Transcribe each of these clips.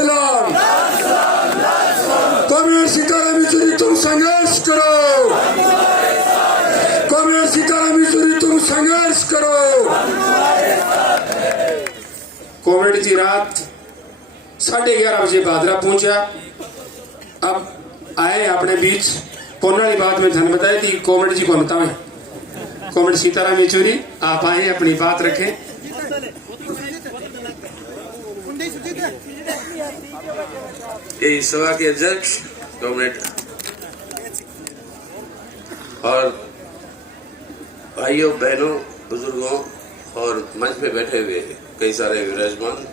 सलाम। कॉमरेड सीताराम येचुरी तुम संघर्ष करो, कॉमरेड सीताराम येचुरी तुम संघर्ष करो। कॉमरेड जी रात 11:30 बजे भादरा पहुंचा। अब आए अपने बीच कोरोना की बात में धन बताए कि कॉमरेड जी को बतावे। कॉमरेड सीताराम येचुरी आप आए अपनी बात रखें। ये सभा के अध्यक्ष कॉमरेड और भाइयों बहनों बुजुर्गों और मंच पे बैठे हुए कई सारे विराजमान,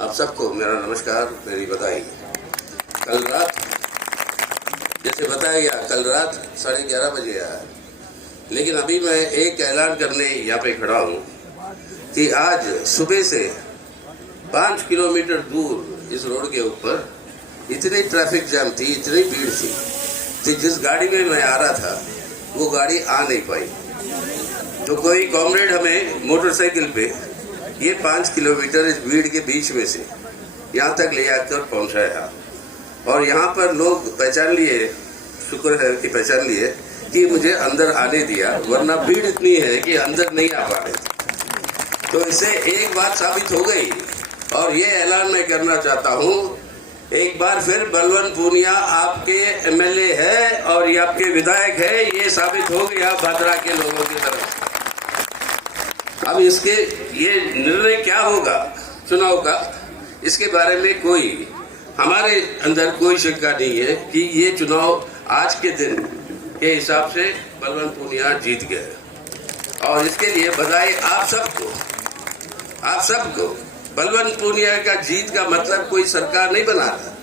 आप सबको मेरा नमस्कार, मेरी बधाई। कल रात जैसे बताया गया, कल रात 11:30 बजे आया, लेकिन अभी मैं एक ऐलान करने यहाँ पे खड़ा हूँ कि आज सुबह से 5 किलोमीटर दूर इस रोड के ऊपर इतनी ट्रैफिक जाम थी, इतनी भीड़ थी कि जिस गाड़ी में मैं आ रहा था वो गाड़ी आ नहीं पाई। तो कोई कॉमरेड हमें मोटरसाइकिल पे ये 5 किलोमीटर इस भीड़ के बीच में से यहाँ तक ले आकर पहुँचाया और यहाँ पर लोग पहचान लिए, शुक्र है कि पहचान लिए कि मुझे अंदर आने दिया, वरना भीड़ इतनी है कि अंदर नहीं आ पा रहे थे। तो इससे एक बात साबित हो गई और ये ऐलान मैं करना चाहता हूँ, एक बार फिर बलवंत पूनिया आपके एमएलए है और ये आपके विधायक है, ये साबित हो गया भादरा के लोगों की तरफ। अब इसके ये निर्णय क्या होगा चुनाव का, इसके बारे में कोई हमारे अंदर कोई शंका नहीं है कि ये चुनाव आज के दिन के हिसाब से बलवंत पूनिया जीत गए और इसके लिए बधाई आप सबको, आप सबको। बलवंत पूनिया का जीत का मतलब कोई सरकार नहीं बना रहा,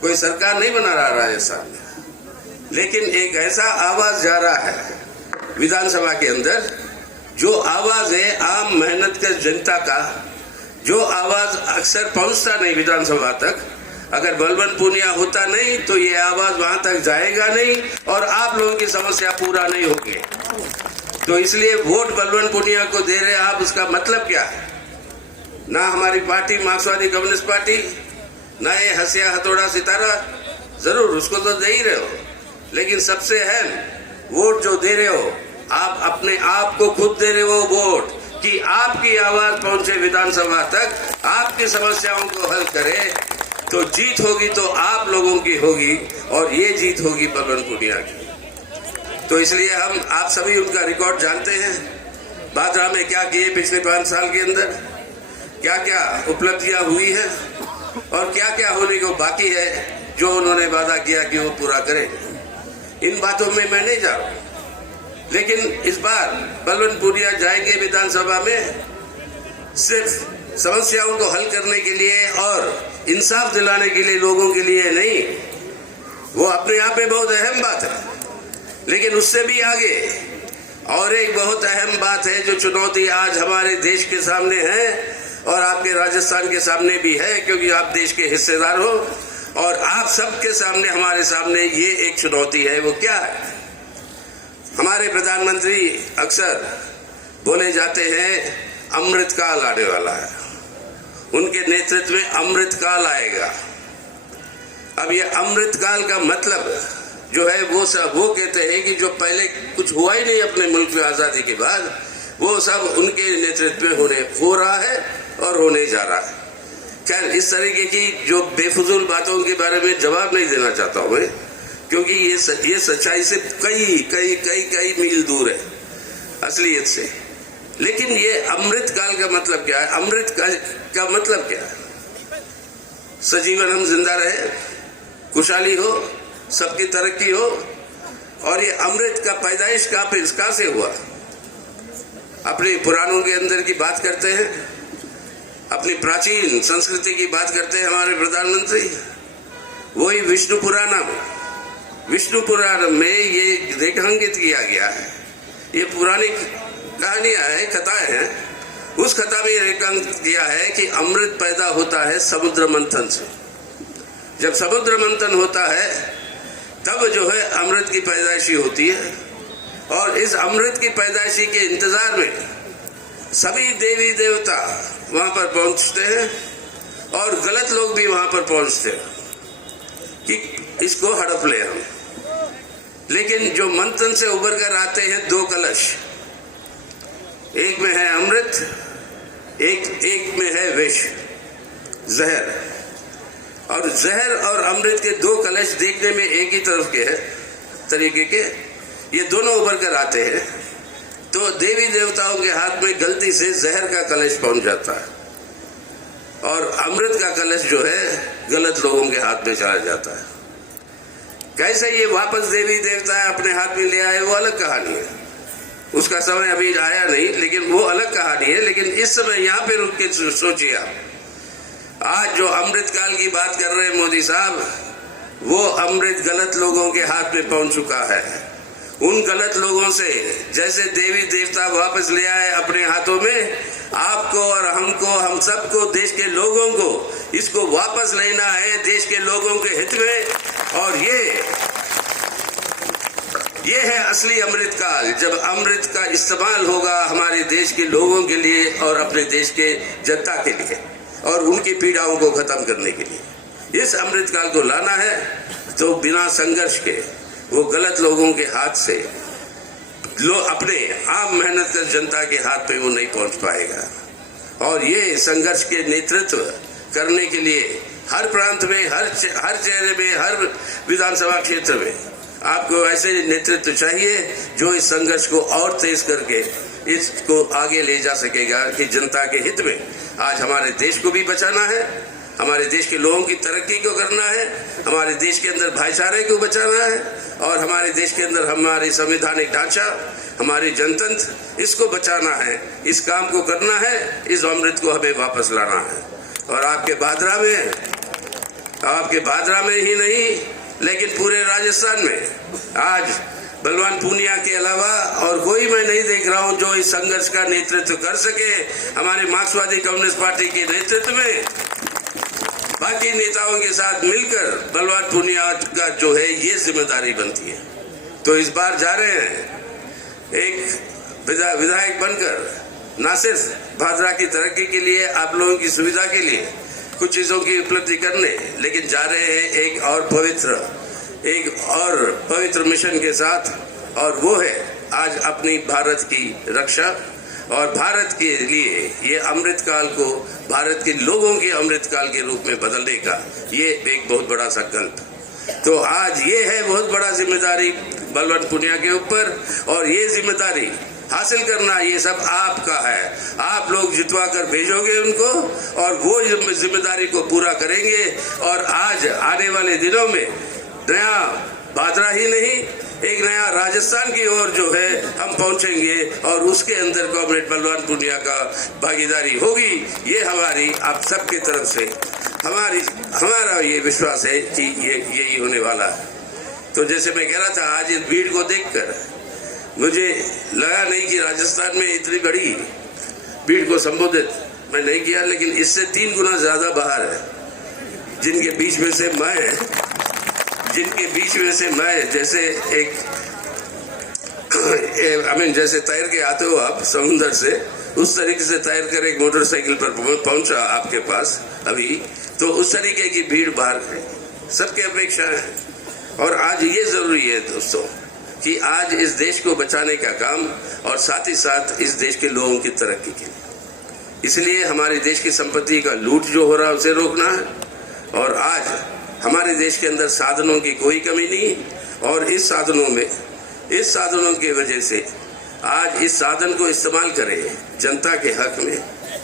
कोई सरकार नहीं बना रहा राजस्थान में, लेकिन एक ऐसा आवाज जा रहा है विधानसभा के अंदर, जो आवाज है आम मेहनतकश जनता का, जो आवाज अक्सर पहुंचता नहीं विधानसभा तक। अगर बलवंत पूनिया होता नहीं तो ये आवाज वहां तक जाएगा नहीं और आप लोगों की समस्या पूरा नहीं होगी। तो इसलिए वोट बलवंत पूनिया को दे रहे आप, उसका मतलब क्या है? ना हमारी पार्टी मार्क्सवादी कम्युनिस्ट पार्टी, ना ये हंसिया हथौड़ा सितारा, जरूर उसको तो दे ही रहे हो, लेकिन सबसे अहम वोट जो दे रहे हो आप अपने आप को खुद दे रहे हो वोट, कि आपकी आवाज पहुंचे विधानसभा तक, आपकी समस्याओं को हल करे। तो जीत होगी तो आप लोगों की होगी और ये जीत होगी बलवंत पूनिया की। तो इसलिए हम आप सभी उनका रिकॉर्ड जानते हैं, भादरा में क्या किए पिछले 5 साल के अंदर, क्या क्या उपलब्धियां हुई है और क्या क्या होने को बाकी है, जो उन्होंने वादा किया कि वो पूरा करेंगे। इन बातों में मैं नहीं जा रहा हूं, लेकिन इस बार बलवंत पूनिया जाएंगे विधानसभा में सिर्फ समस्याओं को हल करने के लिए और इंसाफ दिलाने के लिए, लोगों के लिए नहीं। वो अपने आप में बहुत अहम बात है, लेकिन उससे भी आगे और एक बहुत अहम बात है जो चुनौती आज हमारे देश के सामने है और आपके राजस्थान के सामने भी है, क्योंकि आप देश के हिस्सेदार हो और आप सबके सामने, हमारे सामने ये एक चुनौती है। वो क्या है? हमारे प्रधानमंत्री अक्सर बोले जाते हैं अमृतकाल आने वाला है, उनके नेतृत्व में अमृतकाल आएगा। अब ये अमृतकाल का मतलब जो है वो सब वो कहते हैं कि जो पहले कुछ हुआ ही नहीं अपने मुल्क में आजादी के बाद, वो सब उनके नेतृत्व में हो रहा है और होने जा रहा है। खैर, इस तरीके की जो बेफजूल बातों के बारे में जवाब नहीं देना चाहता हूँ मैं, क्योंकि ये सच्चाई से कई कई कई कई मील दूर है असलियत से। लेकिन ये अमृतकाल का मतलब क्या है? अमृत का मतलब क्या है? सजीवन हम जिंदा रहे, खुशहाली हो, सबकी तरक्की हो। और ये अमृत का पैदाइश कहाँ से हुआ? अपने पुराणों के अंदर की बात करते हैं, अपनी प्राचीन संस्कृति की बात करते हैं हमारे प्रधानमंत्री। वही विष्णु पुराण में ये रेखांकित किया गया है। ये पुरानी कहानियां हैं, कथाएं हैं। उस कथा में रेखांकित किया है कि अमृत पैदा होता है समुद्र मंथन से। जब समुद्र मंथन होता है तब जो है अमृत की पैदाइशी होती है, और इस अमृत की पैदाइशी के इंतजार में सभी देवी देवता वहां पर पहुंचते हैं और गलत लोग भी वहां पर पहुंचते हैं कि इसको हड़प ले हम। लेकिन जो मंथन से उभर कर आते हैं दो कलश, एक में है अमृत, एक में है विष, जहर। और जहर और अमृत के दो कलश देखने में एक ही तरफ के है तरीके के, ये दोनों उभर कर आते हैं। तो देवी देवताओं के हाथ में गलती से जहर का कलश पहुंच जाता है और अमृत का कलश जो है गलत लोगों के हाथ में चला जाता है। कैसे ये वापस देवी देवता अपने हाथ में ले आए वो अलग कहानी है, उसका समय अभी आया नहीं, लेकिन वो अलग कहानी है। लेकिन इस समय यहाँ पे रुक के सोचिए आप, आज जो अमृत काल की बात कर रहे हैं मोदी साहब, वो अमृत गलत लोगों के हाथ में पहुंच चुका है। उन गलत लोगों से जैसे देवी देवता वापस ले आए अपने हाथों में, आपको और हमको, हम सबको, देश के लोगों को इसको वापस लेना है देश के लोगों के हित में। और ये है असली अमृत काल, जब अमृत का इस्तेमाल होगा हमारे देश के लोगों के लिए और अपने देश के जनता के लिए और उनकी पीड़ाओं को खत्म करने के लिए। इस अमृत काल को लाना है तो बिना संघर्ष के वो गलत लोगों के हाथ से अपने आम मेहनत कर जनता के हाथ पे वो नहीं पहुंच पाएगा। और ये संघर्ष के नेतृत्व करने के लिए हर प्रांत में, हर चेहरे में, हर विधानसभा क्षेत्र में आपको ऐसे नेतृत्व चाहिए जो इस संघर्ष को और तेज करके इसको आगे ले जा सकेगा कि जनता के हित में आज हमारे देश को भी बचाना है, हमारे देश के लोगों की तरक्की को करना है, हमारे देश के अंदर भाईचारे को बचाना है और हमारे देश के अंदर हमारे संवैधानिक ढांचा, हमारे जनतंत्र, इसको बचाना है। इस काम को करना है, इस अमृत को हमें वापस लाना है। और आपके भादरा में ही नहीं लेकिन पूरे राजस्थान में आज बलवान पूनिया के अलावा और कोई मैं नहीं देख रहा हूं जो इस संघर्ष का नेतृत्व कर सके। हमारे मार्क्सवादी कम्युनिस्ट पार्टी के नेतृत्व में बाकी नेताओं के साथ मिलकर बलवान पूनिया का जो है ये जिम्मेदारी बनती है। तो इस बार जा रहे हैं एक विधायक बनकर न सिर्फ भादरा की तरक्की के लिए, आप लोगों की सुविधा के लिए कुछ चीजों की उपलब्धि करने, लेकिन जा रहे हैं एक और पवित्र मिशन के साथ, और वो है आज अपनी भारत की रक्षा और भारत के लिए ये अमृत काल को भारत के लोगों के अमृत काल के रूप में बदलने का ये एक बहुत बड़ा संकल्प। तो आज ये है बहुत बड़ा जिम्मेदारी बलवंत पूनिया के ऊपर, और ये जिम्मेदारी हासिल करना ये सब आपका है। आप लोग जितवा कर भेजोगे उनको और वो जिम्मेदारी को पूरा करेंगे। और आज आने वाले दिनों में नया भादरा ही नहीं, एक नया राजस्थान की ओर जो है हम पहुंचेंगे और उसके अंदर कॉमरेड बलवान पूनिया का भागीदारी होगी। ये हमारी आप सबकी तरफ से हमारा ये विश्वास है कि ये यही होने वाला है। तो जैसे मैं कह रहा था, आज इस भीड़ को देखकर मुझे लगा नहीं कि राजस्थान में इतनी बड़ी भीड़ को संबोधित मैं नहीं किया, लेकिन इससे 3 गुना ज्यादा बाहर है, जिनके बीच में से मैं जैसे एक जैसे तैर के आते हो आप समुद्र से, उस तरीके से तैर कर एक मोटरसाइकिल पर पहुंचा आपके पास अभी, तो उस तरीके की भीड़ बाहर है। सबकी अपेक्षा है। और आज ये जरूरी है दोस्तों कि आज इस देश को बचाने का काम और साथ ही साथ इस देश के लोगों की तरक्की के लिए, इसलिए हमारे देश की संपत्ति का लूट जो हो रहा है उसे रोकना है। और आज हमारे देश के अंदर साधनों की कोई कमी नहीं, और इस साधनों की वजह से आज इस साधन को इस्तेमाल करें जनता के हक में,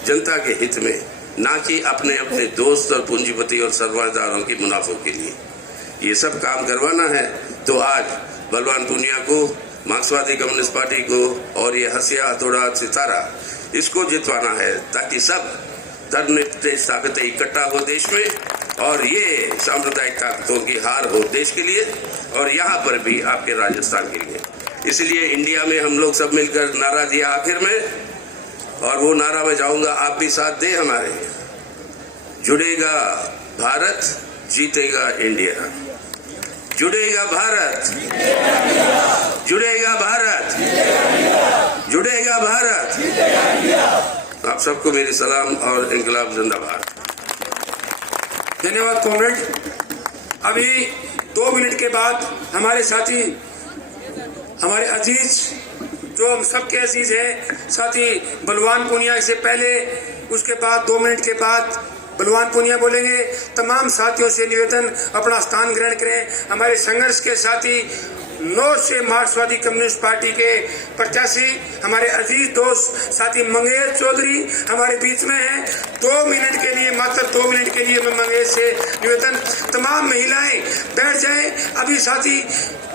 जनता के हित में, ना कि अपने दोस्त और पूंजीपति और सरमादारों की मुनाफों के लिए। ये सब काम करवाना है तो आज बलवान पूनिया को, मार्क्सवादी कम्युनिस्ट पार्टी को और ये हसिया हथौड़ा सितारा इसको जितवाना है, ताकि सब धर्मनिरपेक्ष ताकतें इकट्ठा हो देश में और ये सांप्रदायिक ताकतों की हार हो देश के लिए और यहाँ पर भी आपके राजस्थान के लिए। इसलिए इंडिया में हम लोग सब मिलकर नारा दिया आखिर में, और वो नारा में जाऊंगा, आप भी साथ दें हमारे। जुड़ेगा भारत, जीतेगा इंडिया। जुड़ेगा भारत, जुड़ेगा भारत, जुड़ेगा भारत। आप सबको मेरी सलाम और इंकलाब जिंदाबाद। धन्यवाद कॉमरेड। अभी 2 मिनट के बाद हमारे साथी, हमारे अजीज, जो हम सबके अजीज हैं, साथी बलवान पूनिया, इससे पहले उसके बाद 2 मिनट के बाद बलवान पूनिया बोलेंगे। तमाम साथियों से निवेदन अपना स्थान ग्रहण करें। हमारे संघर्ष के साथी नौ से मार्क्सवादी कम्युनिस्ट पार्टी के प्रत्याशी हमारे अजीज दोस्त साथी मंगेश चौधरी हमारे बीच में हैं। 2 मिनट के लिए, मात्र 2 मिनट के लिए मैं मंगेश से निवेदन, तमाम महिलाएं बैठ जाएं। अभी साथी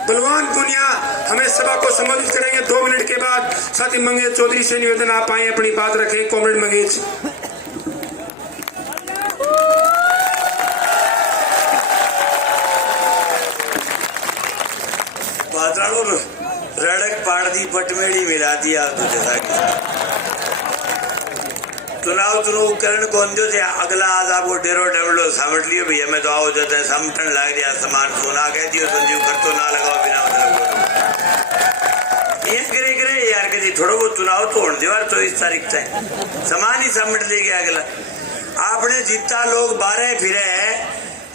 बलवान पूनिया हमें सभा को संबोधित करेंगे 2 मिनट के बाद। साथी मंगेश चौधरी से निवेदन, आप आए अपनी बात रखें। कॉमरेड मंगेश। रड़क पाड़ दी पटमेड़ी मिला दिया चुनाव करण कौन जो थे अगला आज आपको डेरो डबलो समझ लियो भैया। मैं तो आओ जाता है समटन लग दिया सामान सोना कह दियो संजीव कर तो ना लगाओ बिना मतलब ये करे यार कभी थोड़ा बहुत चुनाव तो होने दीवार 24 तारीख तक सामान ही समझ ले गया। अगला आपने जितना लोग 12 फिरे है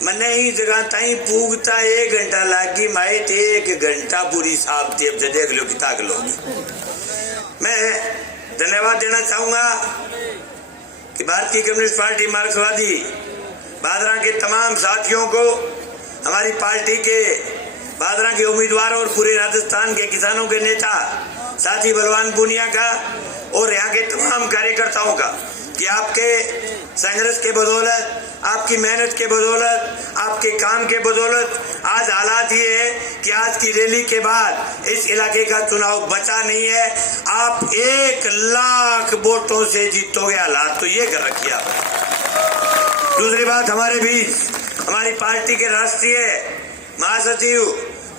मने ही जगह ताई पूगता 1 घंटा लागी माए 1 घंटा पूरी साहब थी। अब देख लो कितना लोग। मैं धन्यवाद देना चाहूंगा कि भारतीय कम्युनिस्ट पार्टी मार्क्सवादी भादरा के तमाम साथियों को, हमारी पार्टी के भादरा के उम्मीदवार और पूरे राजस्थान के किसानों के नेता साथी बलवान पूनिया का और यहाँ के तमाम कार्यकर्ताओं का कि आपके संघर्ष के बदौलत, आपकी मेहनत के बदौलत, आपके काम के बदौलत आज हालात ये है कि आज की रैली के बाद इस इलाके का चुनाव बचा नहीं है। आप 1 लाख वोटों से जीतोगे, हालात तो ये कर रखिए आप। दूसरी बात, हमारे बीच हमारी पार्टी के राष्ट्रीय महासचिव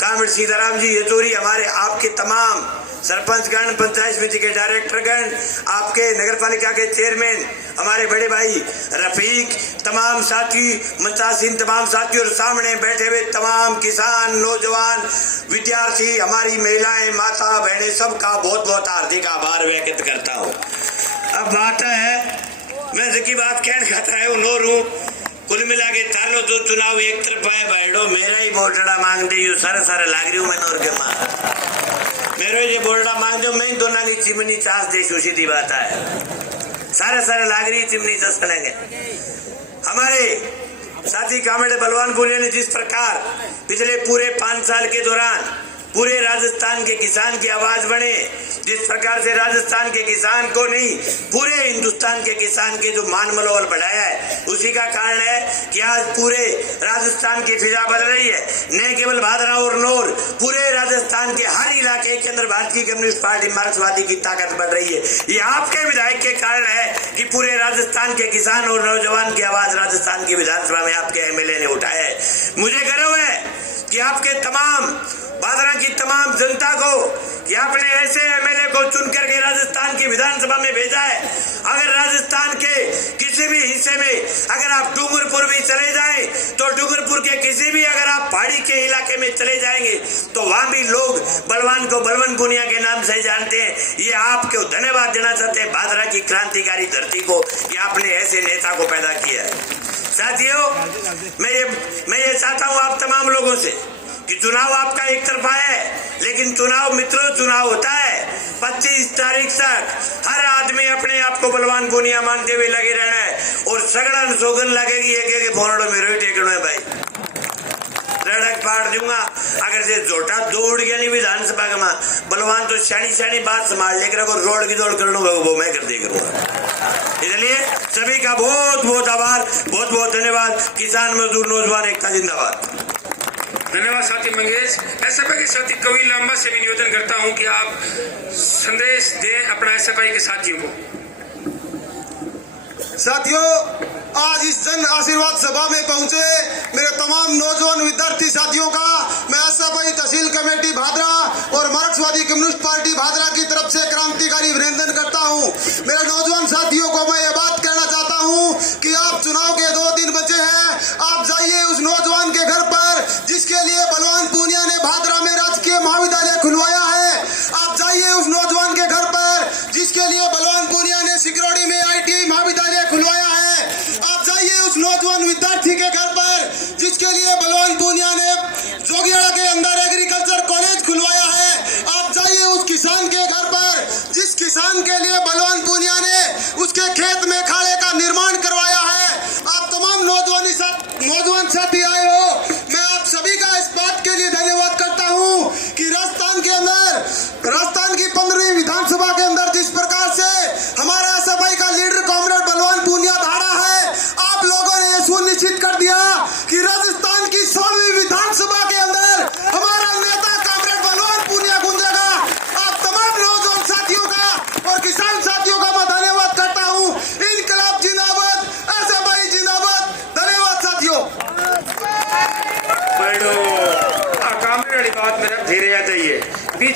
कामरेड सीताराम जी येचुरी, हमारे आपके तमाम सरपंचगण, पंचायत समिति के डायरेक्टरगण, आपके नगर पालिका के चेयरमैन, हमारे बड़े भाई रफीक, तमाम साथी मंचासीन, तमाम साथी और सामने बैठे हुए तमाम किसान, नौजवान, विद्यार्थी, हमारी महिलाएं, माता बहनें, सबका बहुत बहुत हार्दिक आभार व्यक्त करता हूँ। अब बात है, मैं जिसकी बात कहना चाहता है नोर हूँ। कुल मिला के चालो तो चुनाव एक तरफ है बैठो, मेरा ही बोटड़ा मांग दे यू सारा लाग रही हूँ मैं नोर के मां मेरे ये बोटड़ा मांग दो, मैं दोनों की चिमनी चास दे, सीधी बात है। सारे लाग रही चिमनी चास करेंगे। हमारे साथी कामरेड बलवान पूनिया ने जिस प्रकार पिछले पूरे 5 साल के दौरान पूरे राजस्थान के किसान की आवाज बने, जिस प्रकार से राजस्थान के किसान को नहीं पूरे हिंदुस्तान के किसान के जो मान मनोबल बढ़ाया है, उसी का कारण है कि आज पूरे राजस्थान की फिजा बदल रही है। न केवल भादरा और नौर, पूरे राजस्थान के हर इलाके के अंदर भारतीय कम्युनिस्ट पार्टी मार्क्सवादी की ताकत बढ़ रही है। ये आपके विधायक के कारण है कि पूरे राजस्थान के किसान और नौजवान की आवाज राजस्थान की विधानसभा में आपके एमएलए ने उठाया है। मुझे गर्व है कि आपके तमाम भादरा की तमाम जनता को कि आपने ऐसे एमएलए को चुन करके राजस्थान की विधानसभा में भेजा है। अगर राजस्थान के किसी भी हिस्से में अगर आप डूंगरपुर भी चले जाएं तो डूंगरपुर के किसी भी अगर आप पहाड़ी के इलाके में चले जाएंगे तो वहां भी लोग बलवान को बलवान पूनिया के नाम से जानते हैं। ये आपको धन्यवाद देना चाहते हैं भादरा की क्रांतिकारी धरती को कि आपने ऐसे नेता को पैदा किया है। साथियों, मैं ये चाहता हूँ आप तमाम लोगों से कि चुनाव आपका एक तरफा है, लेकिन चुनाव मित्रों चुनाव होता है। 25 तारीख तक हर आदमी अपने आप को बलवान पूनिया मानते हुए लगे रहना है और सगड़न सोगन लगेगी एक फोनड़ो मेरो टेकनो है भाई, रड़क पाड़ दूंगा। अगर से जोटा दौड़ गया नहीं विधानसभा का मां बलवान तो शानी बात संभाल लेकर रोड की दौड़ करना वो मैं कर दे करूंगा। इसलिए सभी का बहुत बहुत आभार, बहुत बहुत धन्यवाद। किसान मजदूर नौजवान एकता जिंदाबाद। धन्यवाद साथी मंगेश। एसएफआई के साथी कवि लांबा से भी निवेदन करता हूं कि आप संदेश दें अपना एसएफआई के साथियों को। साथियों, आज इस जन आशीर्वाद सभा में पहुंचे मेरे तमाम नौजवान विद्यार्थी साथियों का मैं एसएफआई तहसील कमेटी भादरा और मार्क्सवादी कम्युनिस्ट पार्टी भादरा की तरफ से क्रांतिकारी अभिनंदन करता हूं। मेरे नौजवान साथियों को मैं ये बात कहना चाहता हूं कि आप चुनाव के 2 दिन बचे हैं, आप जाइए उस नौजवान के घर पर जिसके लिए बलवान पूनिया ने भादरा में राजकीय महाविद्यालय खुलवाया है। आप जाइए उस नौजवान के घर पर जिसके लिए बलवान पूनिया ने सिकरौड़ी में ITI महाविद्यालय खुलवाया है। आप जाइए उस नौजवान विद्यार्थी के घर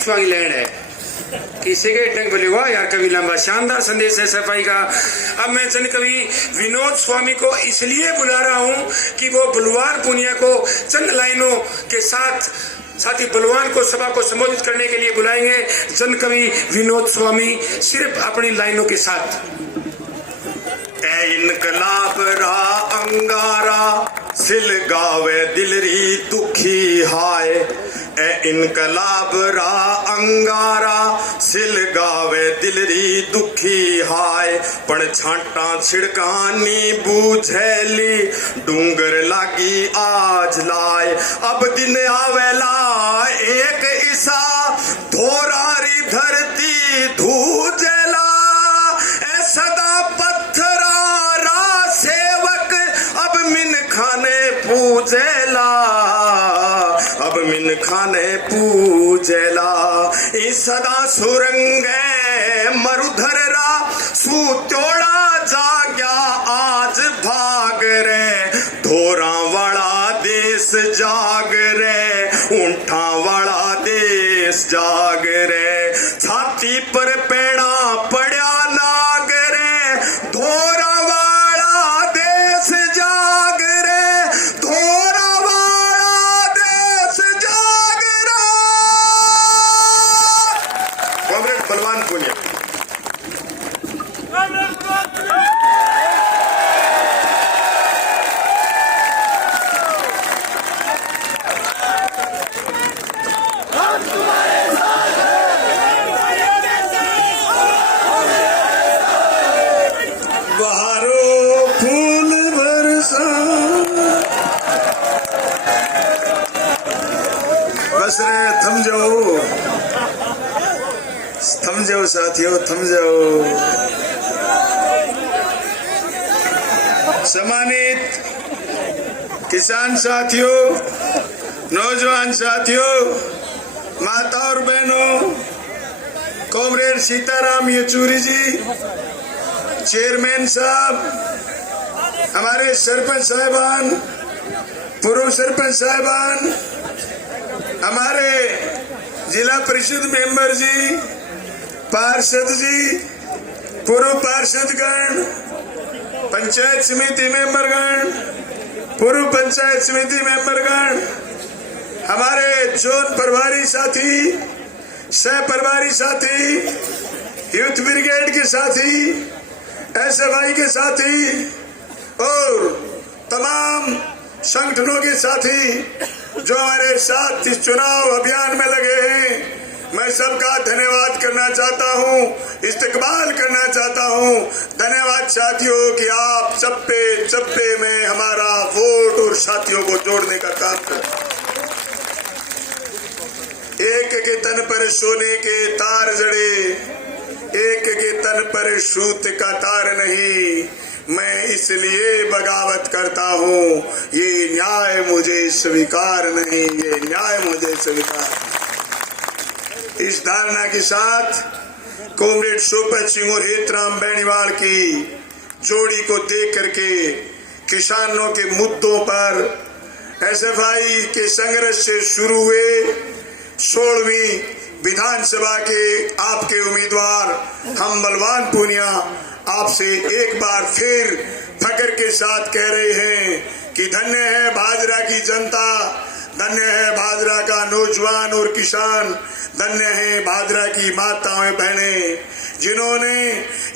बख्शवा की लैंड है किसी के टंग बोले वाह यार कवि लंबा शानदार संदेश है सफाई का। अब मैं जन कवि विनोद स्वामी को इसलिए बुला रहा हूं कि वो बलवान पुनिया को चंद लाइनों के साथ ही बलवान को सभा को संबोधित करने के लिए बुलाएंगे। जन कवि विनोद स्वामी सिर्फ अपनी लाइनों के साथ। ए इनकलाब रा अंगारा सिल गावे दिलरी दुखी हाय। ए इनकलाब रा अंगारा सिल गावे दिलरी दुखी हाय। पण छांटा छिड़कानी बूझैली डूंगर लागी आज लाए। अब दिन आवेला एक ईसा धोरारी धरती धूजला। ए सदा पत्थरा रा सेवक अब मिन खाने पूजेला। अब मिन खाने पूजेला। ई सदा सुरंगे मरुधर रा सूत्योड़ा जाग्या आज भाग रे। धोरा वाला देश जाग रे ऊंठा वाला देश जाग रे। छाती पर पेड़ा पड़ा नाग रे धोरा वाला देश जाग रे। धोरा वाला देश जाग रे। कॉमरेड बलवान पुनिया। बहारो फूल बरसा। बस रे थम जाओ साथियों थम जाओ। सम्मानित किसान साथियों, नौजवान साथियों, माता और बहनों, कॉमरेड सीताराम येचूरी जी, चेयरमैन साहब, हमारे सरपंच साहिबान, पूर्व सरपंच साहिबान, हमारे जिला परिषद मेंबर जी, पार्षद जी, पूर्व पार्षदगण, पंचायत समिति मेंबरगण, पूर्व पंचायत समिति मेंबरगण, हमारे जोन प्रभारी साथी, सह प्रभारी साथी, यूथ ब्रिगेड के साथी, एसएफआई के साथी और तमाम संगठनों के साथी जो हमारे साथ इस चुनाव अभियान में लगे हैं, मैं सबका धन्यवाद करना चाहता हूं, इस्तकबाल करना चाहता हूं। धन्यवाद साथियों कि आप चप्पे चप्पे में हमारा वोट और साथियों को जोड़ने का काम करें। एक के तन पर सोने के तार जड़े, एक के तन पर सूत का तार नहीं। मैं इसलिए बगावत करता हूँ, ये न्याय मुझे स्वीकार नहीं, ये न्याय मुझे स्वीकार। इस धारणा के साथ कॉमरेड सोपत सिंह और हेतराम बेनीवाल की जोड़ी को देख करके किसानों के मुद्दों पर एसएफआई के संघर्ष से शुरू हुए 16वीं विधानसभा के आपके उम्मीदवार हम बलवान पुनिया आपसे एक बार फिर फक्र के साथ कह रहे हैं कि धन्य है भादरा की जनता, धन्य है भादरा का नौजवान और किसान, धन्य है भादरा की माताएं बहनें जिन्होंने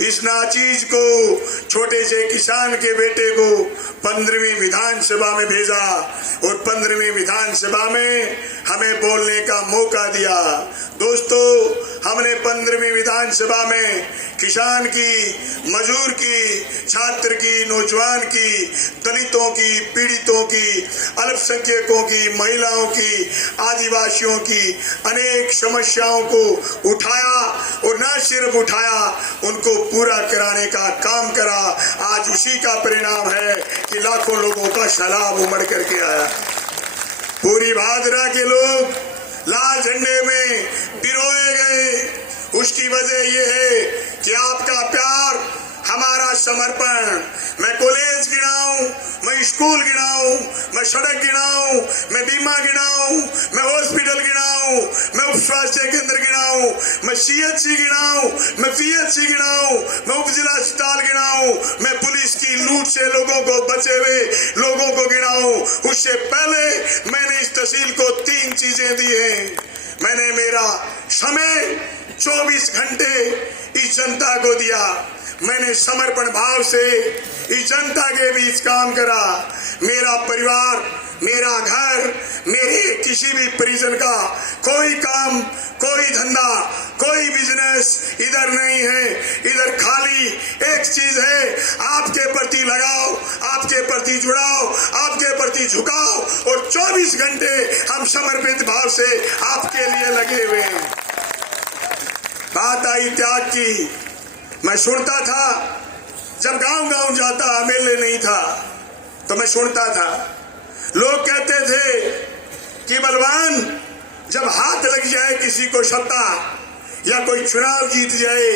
इस नाचीज को, छोटे से किसान के बेटे को 15वीं विधानसभा में भेजा और 15वीं विधानसभा में हमें बोलने का मौका दिया। दोस्तों, हमने 15वीं विधानसभा में किसान की, मजदूर की, छात्र की, नौजवान की, दलितों की, पीड़ितों की, अल्पसंख्यकों की, महिलाओं की, आदिवासियों की अनेक समस्याओं को उठाया और न सिर्फ उठाया, उनको पूरा कराने का काम करा। आज उसी का परिणाम है कि लाखों लोगों का सैलाब उमड़ करके आया। पूरी भादरा के लोग लाल झंडे में पिरोए गए। उसकी वजह यह है कि आपका प्यार हमारा समर्पण। मैं कॉलेज गिनाऊं, मैं स्कूल गिनाऊं, मैं सड़क गिनाऊं, मैं बीमा गिनाऊं, मैं हॉस्पिटल गिनाऊं, मैं उप स्वास्थ्य केंद्र गिनाऊं, मैं CHC गिनाऊं, मैं PHC गिनाऊं, मैं उप जिला अस्पताल गिनाऊं, मैं पुलिस की लूट से लोगों को बचे हुए लोगों को गिनाऊं, उससे पहले मैंने इस तहसील को 3 चीजें दी हैं। मैंने मेरा समय 24 घंटे इस जनता को दिया। मैंने समर्पण भाव से इस जनता के बीच काम करा। मेरा परिवार, मेरा घर, मेरे किसी भी परिजन का कोई काम, कोई धंधा, कोई बिजनेस इधर नहीं है। इधर खाली एक चीज है, आपके प्रति लगाव, आपके प्रति जुड़ाव, आपके प्रति झुकाव, और 24 घंटे हम समर्पित भाव से आपके लिए लगे हुए हैं। बात आई त्याग की। मैं सुनता था, जब गांव-गांव जाता, मेले नहीं था तो मैं सुनता था, लोग कहते थे कि बलवान, जब हाथ लग जाए किसी को सत्ता, या कोई चुनाव जीत जाए,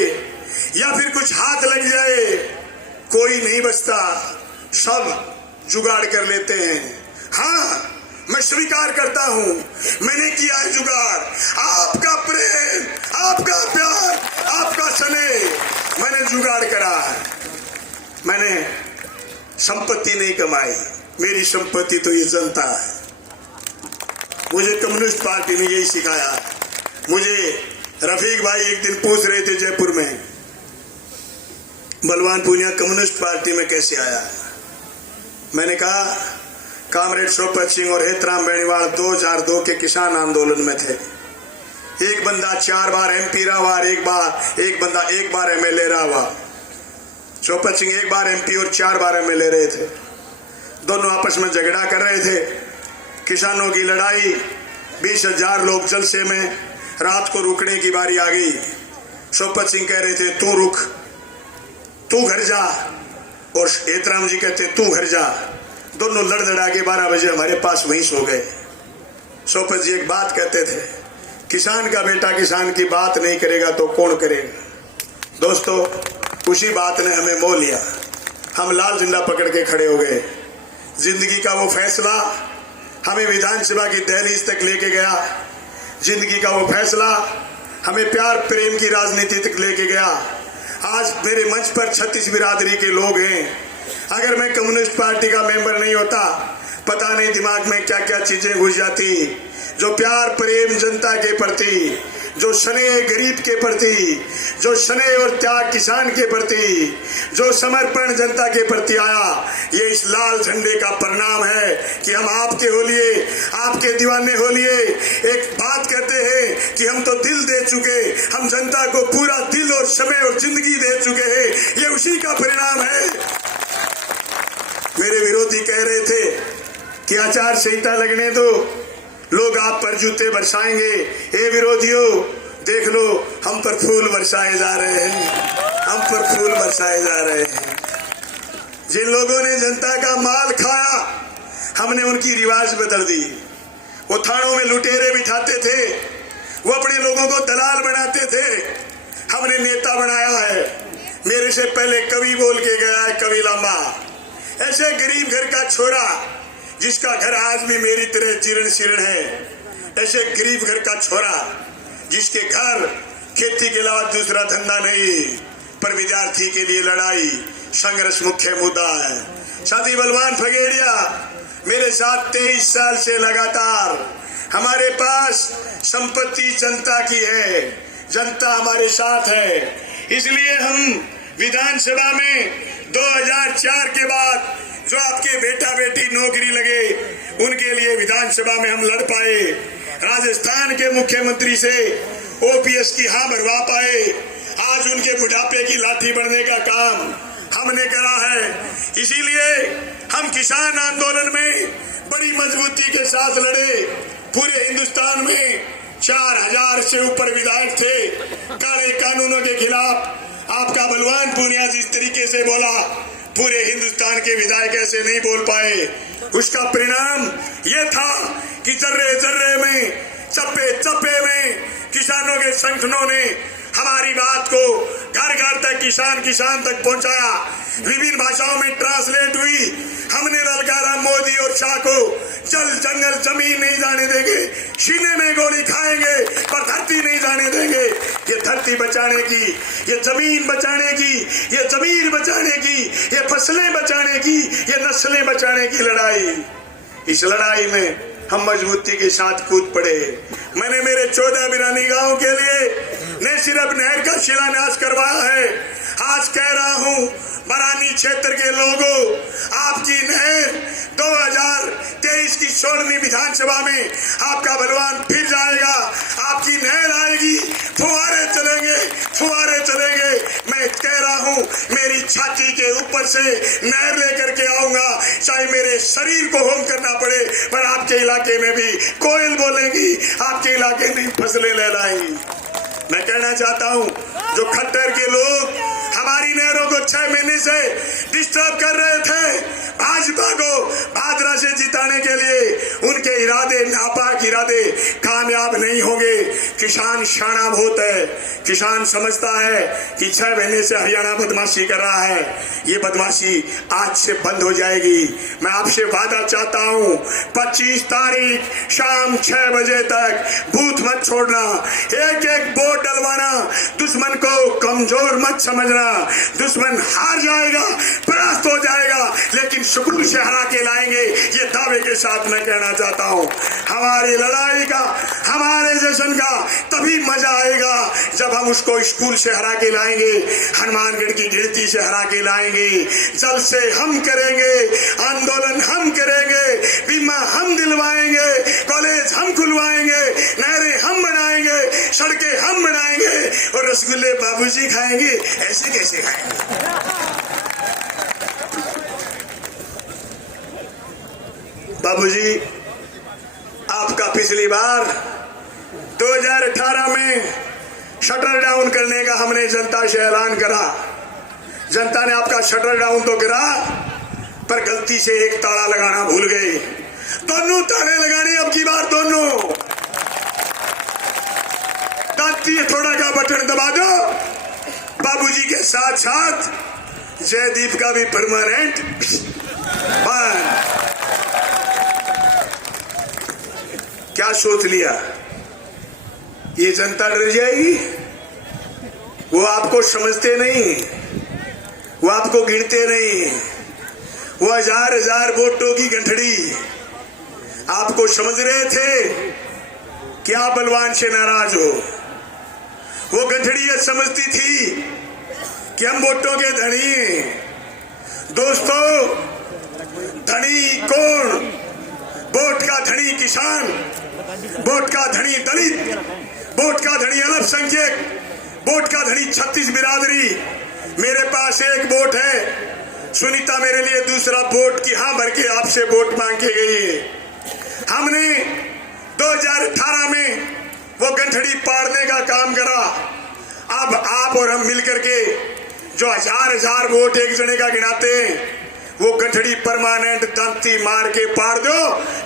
या फिर कुछ हाथ लग जाए, कोई नहीं बचता, सब जुगाड़ कर लेते हैं। हाँ, मैं स्वीकार करता हूं, मैंने किया है जुगाड़। आपका प्रेम, आपका प्यार, आपका स्नेह मैंने जुगाड़ करा। मैंने संपत्ति नहीं कमाई, मेरी संपत्ति तो ये जनता है। मुझे कम्युनिस्ट पार्टी ने यही सिखाया। मुझे रफीक भाई एक दिन पूछ रहे थे जयपुर में, बलवान पूनिया कम्युनिस्ट पार्टी में कैसे आया? मैंने कहा, कामरेड सोपत सिंह और हेतराम बेनीवाल 2002 के किसान आंदोलन में थे। एक बंदा 4 बार MP रहा हुआ, एक बंदा 1 बार MLA रहा हुआ। सोपत सिंह 1 बार MP और 4 बार MLA रहे थे। दोनों आपस में झगड़ा कर रहे थे। किसानों की लड़ाई, 20,000 लोग जलसे में, रात को रुकने की बारी आ गई। सोपत सिंह कह रहे थे तू रुक, तू घर जा, और हेतराम जी कहते तू घर जा। दोनों लड़ लड़ा के 12 बजे हमारे पास वहीं सो गए। सोपत जी एक बात कहते थे, किसान का बेटा किसान की बात नहीं करेगा तो कौन करेगा? दोस्तों, उसी बात ने हमें मोह लिया। हम लाल झंडा पकड़ के खड़े हो गए। जिंदगी का वो फैसला हमें विधानसभा की दहलीज तक लेके गया। जिंदगी का वो फैसला हमें प्यार प्रेम की राजनीति तक लेके गया। आज मेरे मंच पर 36 बिरादरी के लोग हैं। अगर मैं कम्युनिस्ट पार्टी का मेंबर नहीं होता, पता नहीं दिमाग में क्या क्या चीजें घुस जाती। जो प्यार प्रेम जनता के प्रति, जो स्नेह गरीब के प्रति, जो स्नेह और त्याग किसान के प्रति, जो समर्पण जनता के प्रति आया, ये इस लाल झंडे का परिणाम है कि हम आपके हो लिए, आपके दीवाने हो लिए। एक बात कहते हैं कि हम तो दिल दे चुके, हम जनता को पूरा दिल और समय और जिंदगी दे चुके हैं। ये उसी का परिणाम है। मेरे विरोधी कह रहे थे कि आचार संहिता लगने दो, लोग आप पर जूते बरसाएंगे। ए विरोधियों, देख लो, हम पर फूल बरसाए जा रहे हैं, हम पर फूल बरसाए जा रहे हैं। जिन लोगों ने जनता का माल खाया, हमने उनकी रिवाज बदल दी। वो थानों में लुटेरे बिठाते थे, वो अपने लोगों को दलाल बनाते थे, हमने नेता बनाया है। मेरे से पहले कवि बोल के गया है, कवि लामा, ऐसे गरीब घर का छोरा जिसका घर आज भी मेरी तरह जीर्ण शीर्ण है। ऐसे गरीब घर का छोरा जिसके घर खेती के अलावा दूसरा धंधा नहीं, पर विद्यार्थी के लिए लड़ाई संघर्ष मुख्य मुद्दा है। साथी बलवान फगेड़िया मेरे साथ 23 साल से लगातार। हमारे पास संपत्ति जनता की है, जनता हमारे साथ है। इसलिए हम विधानसभा में 2004 के बाद जो आपके बेटा बेटी नौकरी लगे, उनके लिए विधानसभा में हम लड़ पाए। राजस्थान के मुख्यमंत्री से OPS की हाँ भरवा पाए। आज उनके बुढ़ापे की लाठी बनने का काम हमने करा है। इसीलिए हम किसान आंदोलन में बड़ी मजबूती के साथ लड़े। पूरे हिंदुस्तान में 4000 से ऊपर विधायक थे। काले कानूनों के खिलाफ आपका बलवान पूनिया जिस तरीके से बोला, पूरे हिंदुस्तान के विधायक ऐसे नहीं बोल पाए। उसका परिणाम यह था कि जर्रे जर्रे में, चप्पे चप्पे में किसानों के संगठनों ने हमारी बात को घर घर तक किसान तक पहुंचाया, विभिन्न भाषाओं में ट्रांसलेट हुई। हमने ललकारा मोदी और शाह को, जल जंगल जमीन नहीं जाने देंगे, सीने में गोली खाएंगे पर धरती नहीं जाने देंगे। ये धरती बचाने की, ये जमीन बचाने की, ये जमीन बचाने की, ये फसलें बचाने की, ये नस्लें बचाने की लड़ाई, इस लड़ाई में हम मजबूती के साथ कूद पड़े। मैंने मेरे 14 बिरानी गांव के लिए न सिर्फ नहर का शिलान्यास करवाया है, आज कह रहा हूं बरानी क्षेत्र के लोगों, आपकी नहर 2023 की 16वीं विधानसभा में आपका बलवान फिर जाएगा, आपकी नहर आएगी, फुहारे चलेंगे, फुहारे चलेंगे। मैं कह रहा हूं मेरी छाती के ऊपर से नहर लेकर के आऊंगा, चाहे मेरे शरीर को होम करना पड़े, पर आपके इलाके में भी कोयल बोलेंगी, आपके इलाके में फसलें लहराएंगी। मैं कहना चाहता हूं जो खट्टर के लोग हमारी नहरों को 6 महीने से डिस्टर्ब कर रहे थे, भाजपा को भादरा से जिताने के लिए, उनके इरादे नापाक इरादे कामयाब नहीं होंगे। किसान शाना बहुत है, किसान समझता है कि 6 महीने से हरियाणा बदमाशी कर रहा है, ये बदमाशी आज से बंद हो जाएगी। मैं आपसे वादा चाहता हूं 25 तारीख शाम 6 बजे तक बूथ मत छोड़ना, एक एक वोट डलवाना, दुश्मन को कमजोर मत समझना। दुश्मन हार जाएगा, परास्त हो जाएगा, लेकिन सुकून से हरा के लाएंगे, ये दावे के साथ मैं कहना चाहता हूं। हमारी लड़ाई का, हमारे जश्न का तभी मजा आएगा जब हम उसको स्कूल से हरा के लाएंगे, हनुमानगढ़ की गिरती से हरा के लाएंगे। जल से हम करेंगे, आंदोलन हम करेंगे, बीमा हम दिलवाएंगे, कॉलेज हम खुलवाएंगे, नहरें हम बनाएंगे, सड़कें हम बनाएंगे, और रसगुल्ले बाबूजी खाएंगे। ऐसे कैसे खाएंगे? बाबूजी, आपका पिछली बार 2018 में शटर डाउन करने का हमने जनता से ऐलान करा, जनता ने आपका शटर डाउन तो करा, पर गलती से एक ताला लगाना भूल गए। दोनों ताले लगाने अब की बार, दोनों दांती थोड़ा का बटन दबा दो। बाबूजी के साथ साथ जयदीप का भी परमानेंट बंद। क्या सोच लिया? ये जनता डर जाएगी? वो आपको समझते नहीं, वो आपको गिनते नहीं, वो हजार हजार वोटों की गंठड़ी आपको समझ रहे थे कि आप बलवान से नाराज हो। वो गंठड़ी ये समझती थी कि हम वोटों के धनी हैं। दोस्तों, धनी कौन? वोट का धनी किसान, वोट का धनी दलित, वोट का धनी अल्पसंख्यक, वोट का धनी 36 बिरादरी। मेरे पास एक वोट है, सुनीता मेरे लिए दूसरा वोट की हाँ भर के आपसे वोट मांग के गई है। हमने 2018 में वो गंठड़ी पाड़ने का काम करा। अब आप और हम मिलकर के जो हजार हजार वोट एक जने का गिनाते हैं, वो गंठड़ी परमानेंट दांती मार के पाड़ दो,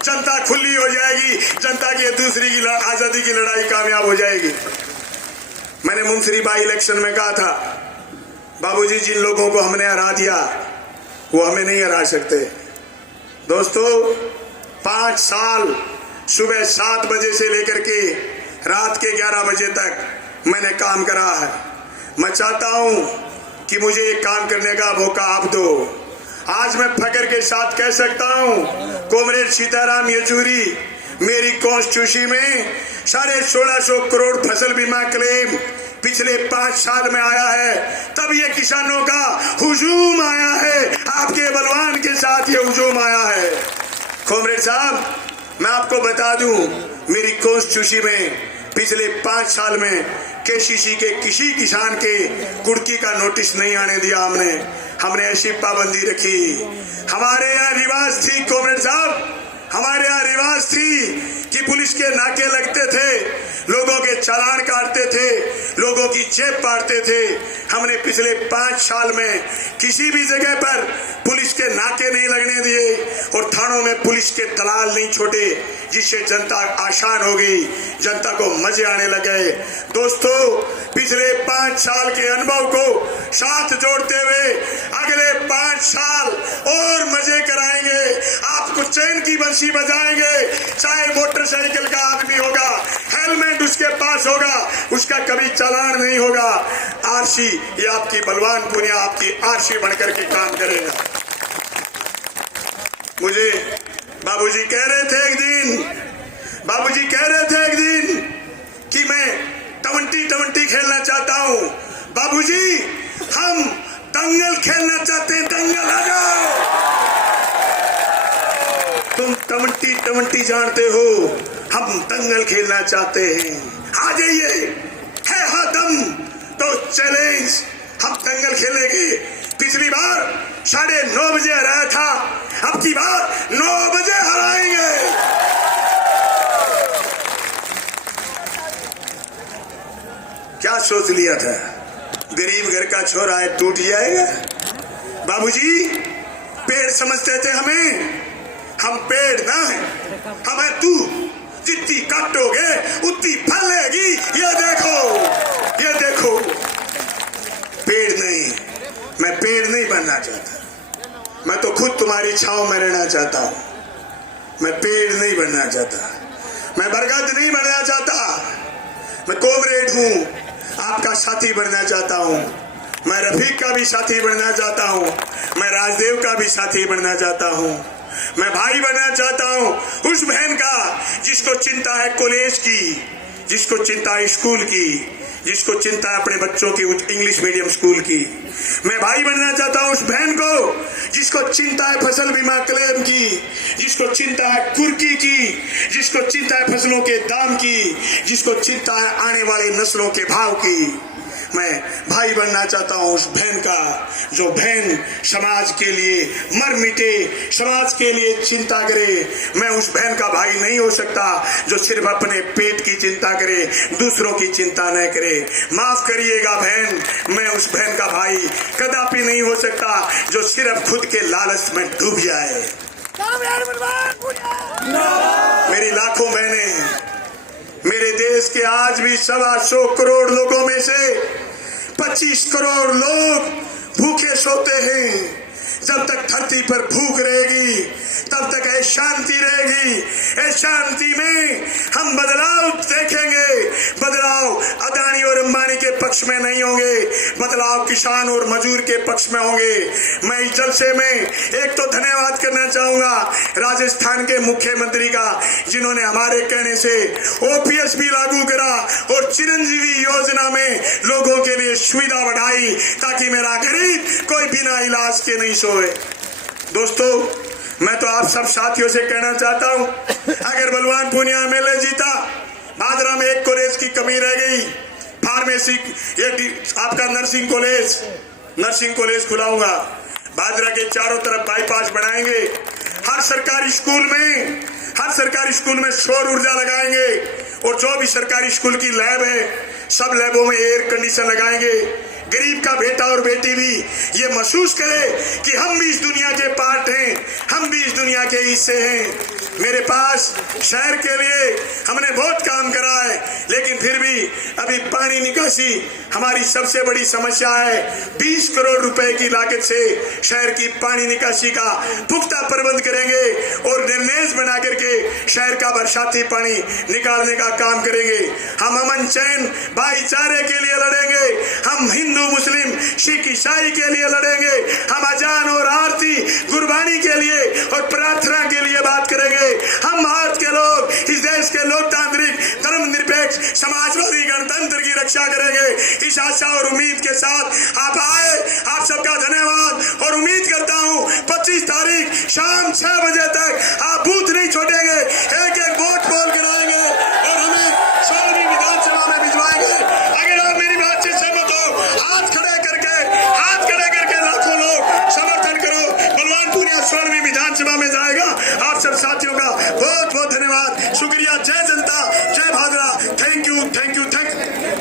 जनता खुली हो जाएगी, जनता की दूसरी की आजादी की लड़ाई कामयाब हो जाएगी। मैंने मुंसरी बाई इलेक्शन में कहा था, बाबूजी जिन लोगों को हमने हरा दिया वो हमें नहीं हरा सकते। दोस्तों, 5 साल सुबह 7 बजे से लेकर के रात के 11 बजे तक मैंने काम करा है। मैं चाहता हूं कि मुझे एक काम करने का मौका आप दो। आज मैं फख्र के साथ कह सकता हूं, कॉमरेड सीताराम येचुरी मेरी कॉन्स्टिट्यूंसी में 1650 करोड़ फसल बीमा क्लेम पिछले 5 साल में आया है। तब ये किसानों का हुजूम आया है, आपके बलवान के साथ ये हुजूम आया है। कॉमरेड साहब, मैं आपको बता दूं, मेरी कॉन्स्टिट्यूंसी में पिछले 5 साल में केसीसी के किसी किसान के कुर्की का नोटिस नहीं आने दिया। हमने ऐसी पाबंदी रखी। हमारे यहाँ रिवाज थी कॉमरेड साहब, हमारे यहाँ रिवाज थी कि पुलिस के नाके लगते थे, लोगों के चालान काटते थे, लोगों की जेब पाड़ते थे। हमने पिछले 5 साल में किसी भी जगह पर पुलिस के नाके नहीं लगने दिए और थानों में पुलिस के दलाल नहीं छोड़े, जिससे जनता आसान हो गई, जनता को मजे आने लगे। दोस्तों, पिछले 5 साल के अनुभव को साथ जोड़ते हुए अगले 5 साल और मजे कराएंगे। आपको चैन की बंसी बजाएंगे, चाहे मोटरसाइकिल का आदमी होगा, हेलमेट उसके पास होगा, उसका कभी चालान नहीं होगा। आरसी ये आपकी बलवान पुनिया आपकी आरसी बनकर के काम करेगा। मुझे बाबूजी कह रहे थे एक दिन कि मैं 20-20 खेलना चाहता हूं। बाबूजी, हम दंगल खेलना चाहते हैं, दंगल आ जाओ। तुम 20-20 जानते हो, हम दंगल खेलना चाहते हैं, आ जाइए। है हाँ दम तो चैलेंज, हम दंगल खेलेंगे। पिछली बार 9:30 बजे हराया था, अब की बार 9 बजे हराएंगे। क्या सोच लिया था, गरीब घर का छोरा है, टूट जाएगा। बाबूजी, पेड़ समझते थे हमें, हम पेड़ ना है, हमें तू जितनी काटोगे उतनी फलेगी। ये देखो, पेड़ नहीं, मैं पेड़ नहीं बनना चाहता, मैं तो खुद तुम्हारी छांव में रहना चाहता हूं। मैं पेड़ नहीं बनना चाहता, मैं बरगद नहीं बनना चाहता, मैं कॉमरेड हूं, आपका साथी बनना चाहता हूं। मैं रफीक का भी साथी बनना चाहता हूं, मैं राजदेव का भी साथी बनना चाहता हूं, मैं भाई बनना चाहता हूं उस बहन का जिसको चिंता है कॉलेज की, जिसको चिंता है स्कूल की, जिसको चिंता है अपने बच्चों की इंग्लिश मीडियम स्कूल की। मैं भाई बनना चाहता हूं उस बहन को जिसको चिंता है फसल बीमा क्लेम की, जिसको चिंता है कुर्की की, जिसको चिंता है फसलों के दाम की, जिसको चिंता है आने वाली नस्लों के भाव की। मैं भाई बनना चाहता हूं उस बहन का जो बहन समाज के लिए मर मिटे, समाज के लिए चिंता करे। मैं उस बहन का भाई नहीं हो सकता जो सिर्फ अपने पेट की चिंता करे, दूसरों की चिंता न करे। माफ करिएगा बहन, मैं उस बहन का भाई कदापि नहीं हो सकता जो सिर्फ खुद के लालच में डूब जाए। मेरी लाखों बहनें, मेरे देश के आज भी 125 करोड़ लोगों में से 25 करोड़ लोग भूखे सोते हैं। जब तक धरती पर भूख रहेगी तब तक अशांति रहेगी। अशांति में हम बदलाव देखेंगे। बदलाव अदानी और अंबानी के पक्ष में नहीं होंगे, बदलाव किसान और मजदूर के पक्ष में होंगे। मैं इस जलसे में एक तो धन्यवाद करना चाहूंगा राजस्थान के मुख्यमंत्री का, जिन्होंने हमारे कहने से ओपीएस भी लागू करा और चिरंजीवी योजना में लोगों के लिए सुविधा बढ़ाई ताकि मेरा गरीब कोई बिना इलाज के नहीं सोए। दोस्तों, मैं तो आप सब साथियों से कहना चाहता हूं, अगर बलवान पूनिया एमएलए जीता, भादरा में एक कॉलेज की कमी रह गई, फार्मेसी, ये आपका नर्सिंग कॉलेज खुलाऊंगा। भादरा के चारों तरफ बाईपास बनाएंगे। हर सरकारी स्कूल में सौर ऊर्जा लगाएंगे और जो भी सरकारी स्कूल की लैब है, सब लैबों में एयर कंडीशन लगाएंगे। गरीब का बेटा और बेटी भी ये महसूस करे कि हम भी इस दुनिया के पार्ट हैं, हम भी इस दुनिया के हिस्से हैं। मेरे पास शहर के लिए हमने बहुत काम करा है, लेकिन फिर भी अभी पानी निकासी हमारी सबसे बड़ी समस्या है। 20 करोड़ रुपए की लागत से शहर की पानी निकासी का पुख्ता प्रबंध करेंगे और निर्णय बना करके शहर का बरसाती पानी निकालने का काम करेंगे। हम अमन चैन भाईचारे के लिए लड़ेंगे। हम हिंदू मुस्लिम सिख ईसाई के लिए लड़ेंगे। हम अजान और आरती कुर्बानी के लिए और प्रार्थना के लिए बात करेंगे। हम भारत के लोग इस देश के लोकतांत्रिक धर्मनिरपेक्ष समाजवादी गणतंत्र की रक्षा करेंगे। इस आशा और उम्मीद के साथ आप आए, आप सबका धन्यवाद और उम्मीद करता हूं 25 तारीख शाम 6 बजे तक आप बूथ नहीं छोड़ेंगे, एक एक वोट पोल कराएंगे और हमें सोलहवीं विधानसभा में भिजवाएंगे। अगर आप मेरी बात से सहमत हो, हाथ खड़े करके लाखों लोग समर्थन करो। बलवान पूनिया 16वीं विधानसभा में जाएगा। आप सब साथियों आपका बहुत बहुत धन्यवाद, शुक्रिया। जय जनता।